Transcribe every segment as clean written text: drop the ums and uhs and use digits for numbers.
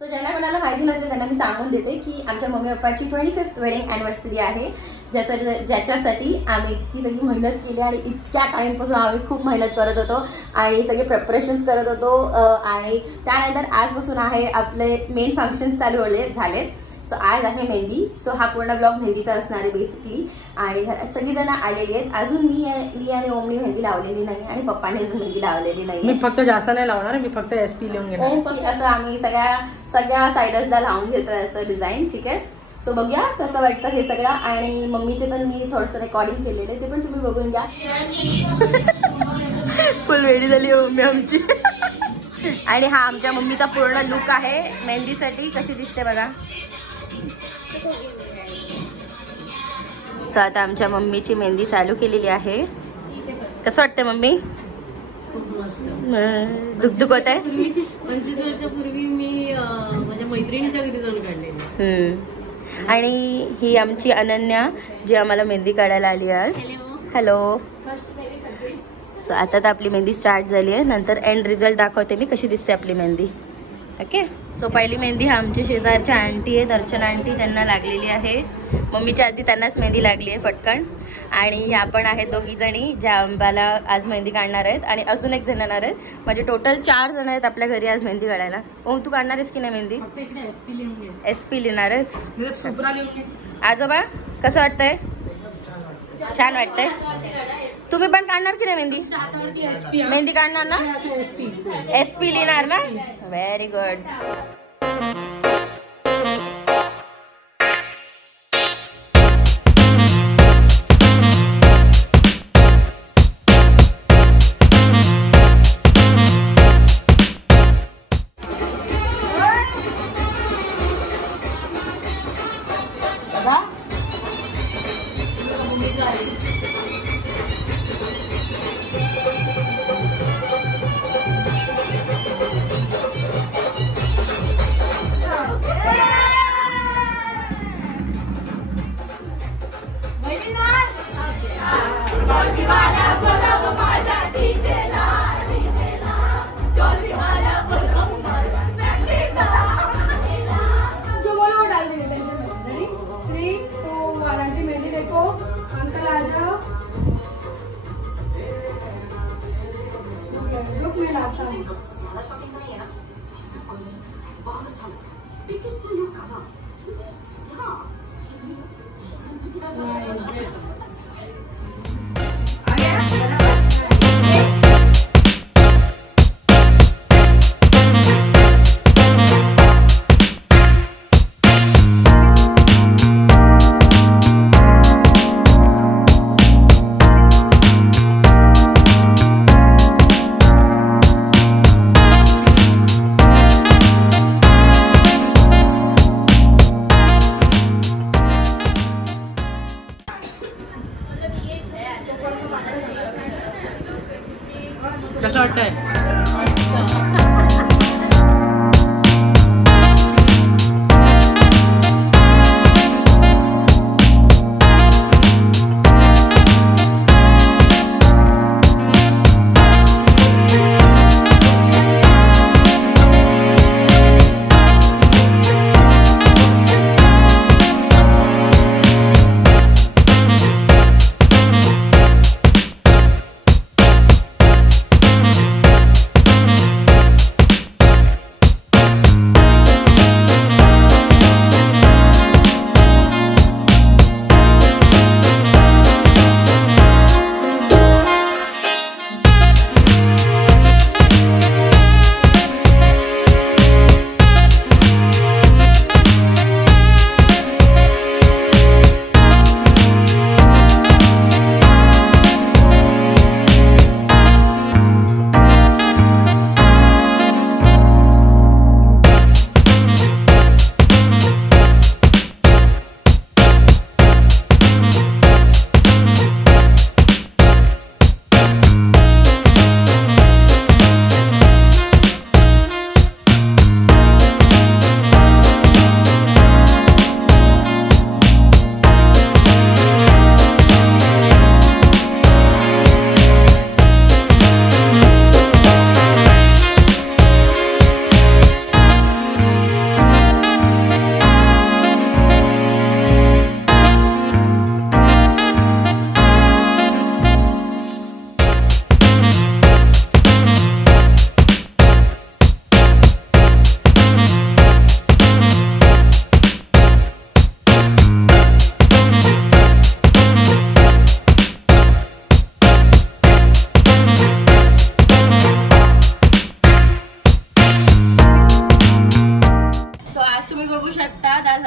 So ज्यांना कोणाला माहिती नसेल त्यांना मी सांगून देते की आमच्या मम्मी पप्पाची 25th वेडिंग अॅनिव्हर्सरी आहे, ज्याच्यासाठी आम्ही इतकी सगळी मेहनत केली आणि इतक्या टाईमपासून आम्ही खूप मेहनत करत होतो आणि सगळे प्रिपरेशन्स करत होतो आणि त्यानंतर आजपासून आहे आपले मेन फंक्शन्स चालू झाले. सो आज आहे मेहंदी. सो हा पूर्ण ब्लॉग मेहंदीचा असणार आहे बेसिकली. आणि घरात सगळीजण आलेली आहेत. अजून मी आणि ओमनी मेहंदी लावलेली नाही आणि पप्पाने अजून मेहंदी लावलेली नाही. मी फक्त जास्त नाही लावणार, मी फक्त SP लिहून घेणार. असं आम्ही सगळ्या साइडर्सला लावून घेतोय असं डिझाईन. ठीक आहे. सो बघूया कसं वाटतं हे सगळं. आणि मम्मीचे पण मी थोडंसं रेकॉर्डिंग केलेलं ते पण तुम्ही बघून घ्या. फुल रेडी झाली मम्मी आमची. आणि हा आमच्या मम्मीचा पूर्ण लुक आहे मेहंदीसाठी. कशी दिसते बघा. सो आता आमच्या मम्मीची मेहंदी चालू केलेली आहे. कसं वाटतंय मम्मी? दुखदुख होत आहे. 25 वर्षापूर्वी मी माझ्या मैत्रिणीच्या घरी जाऊन काढलेली. आणि ही आमची अनन्या जी आम्हाला मेहंदी काढायला आली आज. हॅलो. सो आता तर आपली मेहंदी स्टार्ट झाली आहे. नंतर एंड रिझल्ट दाखवते मी कशी दिसते आपली मेहंदी. ओके. सो पहिली मेहंदी हा आमच्या शेजारच्या आंटी आहेत, अर्चना आंटी, त्यांना लागलेली आहे. मम्मीच्या आधी त्यांनाच मेहंदी लागली आहे फटकन. आणि ह्या पण आहेत दोघी जणी ज्या आम्हाला आज मेहंदी काढणार आहेत. आणि अजून एक जण येणार आहेत. म्हणजे टोटल 4 जण आहेत आपल्या घरी आज मेहंदी काढायला. ओम तू काढणार आहेस की नाही मेहंदी? SP लिहिणार आहेस. आजोबा कसं वाटतंय? छान वाटतंय. तुम्ही पण काढणार की नाही मेहंदी? मेहंदी काढणार ना? SP लिहिणार ना? Very good.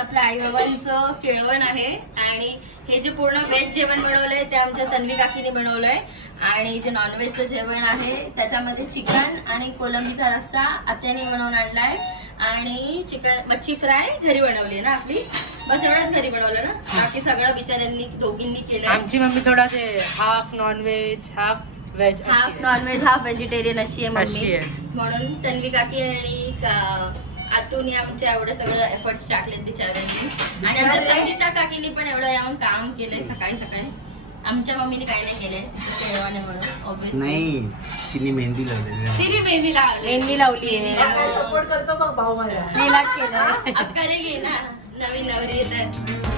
आपल्या आई बाबांचं केळवण आहे आणि हे जे पूर्ण व्हेज जेवण बनवलंय ते आमच्या तन्वी काकीने बनवलंय आणि जे नॉनव्हेजचं जेवण आहे त्याच्यामध्ये चिकन आणि कोलंबीचा रस्सा आत्याने बनवून आणलाय आणि चिकन मच्छी फ्राय घरी बनवली ना आपली. बस एवढंच घरी बनवलं ना. बाकी सगळं बिचाऱ्यांनी दोघींनी केलं. आमची मम्मी थोडा ते half non veg half veg half non veg half vegetarian अशी आहे अशी मम्मी. आहे. म्हणून तन्वी काकी आणि आतूनी आमच्या एवढं सगळं एफर्ट्स टाकलेत बिचाऱ्यांनी आणि आमच्या संगीता काकीनी पण एवढं येऊन काम केलंय सकाळी सकाळी. आमच्या मम्मीने काही नाही केलंय केळवाने म्हणून ऑब्विसली नाही तिने मेहंदी लावलेली आहे. तिने मेहंदी लावली. मेहंदी लावली सपोर्ट करतो बघ भाऊ माझा. नेलाट केलं. अक्कारे घे ना नवीन नवरी येतात.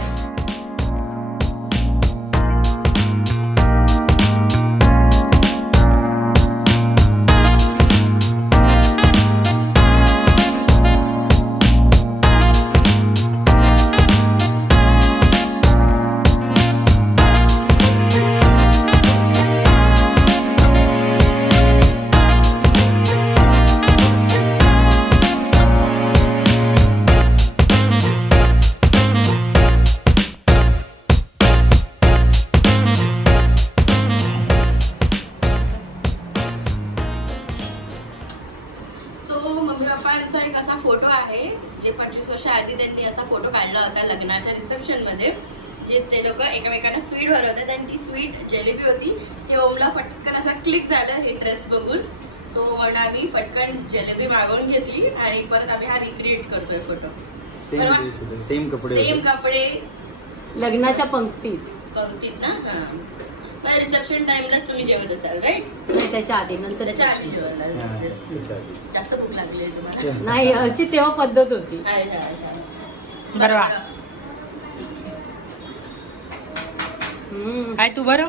मम्मी पप्पांचा एक असा फोटो आहे जे 25 वर्ष आधी त्यांनी असा फोटो काढला होता लग्नाच्या रिसेप्शन मध्ये, जे ते लोक एकमेकांना स्वीट भरवतात आणि ती स्वीट जिलेबी होती. हे ओमला फटकन असा क्लिक झालं हे ड्रेस बघून. सो म्हणून आम्ही फटकन जिलेबी मागवून घेतली आणि परत आम्ही हा रिक्रिएट करतोय फोटो. सेम कपडे सेम कपडे लग्नाच्या पंक्तीत ना. रिसेप्शन टाइमला तुम्ही जेवत असाल राईट? नाही त्याच्या आधी नंतर त्याच्या आधी जेवायला जास्त भूक लागली आहे तुम्हाला? नाही अशी तेव्हा पद्धत होती. बरोबर. काय तू बरं